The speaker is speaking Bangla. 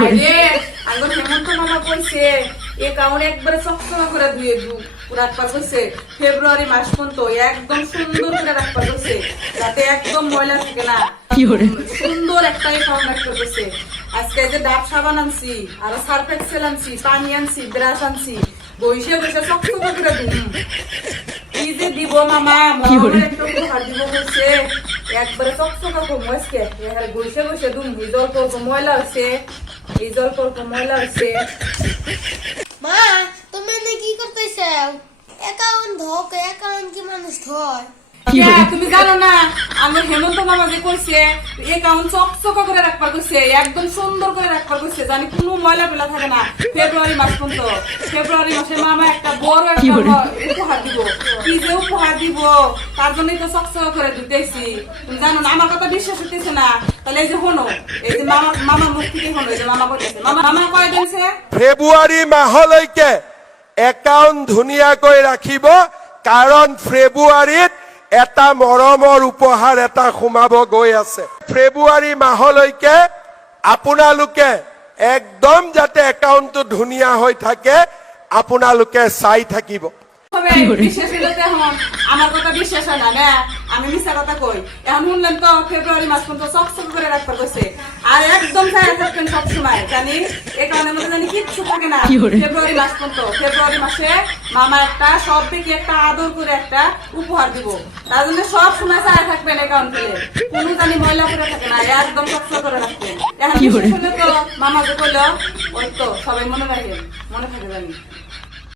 আরে আঙ্গুর হেমন্ত মামা কইছে এ কারণে একবারে চকচকা করে ধুয়ে দু রাখবার কইছে ফেব্রুয়ারি মাস পর্যন্ত একদম সুন্দর করে রাখবার কইছে যাতে একদম ময়লা থাকে না। সুন্দর একটা একাউন্ট রাখতে কইছে। আজকে যে ডাব সাবান আনছি আর সার্ফ এক্সেল আনছি পানি আনছি ব্রাশ আনছি বইসে বসে চকচকা করে ধুম কি যে দিব মামা মহামারী একটা উপহার দিব বলছে একবারে চকচকা করব আজকে এখানে বসে বসে দুম এই জল কল্প ময়লা হচ্ছে এই জল কল্প ময়লা হচ্ছে মা তুমি এনে কি করতেছ অ্যাকাউন্ট ধোক অ্যাকাউন্ট কি মানুষ ধয় কে, তুমি জানো না আমার হেমন্ত মামা যে কইছে একাউন্ট চকচকা করে রাখবার কইছে একদম সুন্দর করে রাখবার কইছে জানি কোনো ময়লা পেলা থাকে না। ফেব্রুয়ারি মাস পর্যন্ত ফেব্রুয়ারি মাসে মামা একটা বড় একটা উপহার দিব। কি যে উপহার দিব তার জন্যই তো চকচকা করে দিতেছি। তুমি জানো না আমার কথা বিশ্বাস হতেছে না। তাহলে এই যে হনো এই যে মামা মামা মুখ থেকে হনো এই যে মামা কইতেছে মামা মামা কয় দিনছে মাহলৈকে একাউণ্ট ধুনীয়াকৈ ৰাখিব কাৰণ ফেব্ৰুৱাৰীত এটা মৰমৰ উপহাৰ এটা সোমাব গৈ আছে। ফেব্ৰুৱাৰী মাহলৈকে আপোনালোকে একদম যাতে একাউণ্টটো ধুনীয়া হৈ থাকে, আপোনালোকে চাই থাকিব। হবে বিশ্বাস হইলে তো এখন। আমার কথা বিশ্বাস হয় না না। আমি মিশা কথা কই। এখন শুনলেন তো ফেব্রুয়ারি মাস পর্যন্ত চকচক করে রাখবার কইছে আর একদম ছায়া থাকবেন সব জানি? এই কারণে মধ্যে জানি কিচ্ছু থাকে না। ফেব্রুয়ারি মাস পর্যন্ত ফেব্রুয়ারি মাসে মামা একটা সব দিকে একটা আদর করে একটা উপহার দিব। তার জন্য সব সময় ছায়া থাকবেন অ্যাকাউন্ট খুলে। কোনো জানি ময়লা করে থাকে না একদম চকচক করে রাখবেন। এখন বিশ্বাস তো মামা যে কইলো ওই তো সবাই মনে রাখেন মনে থাকে জানি।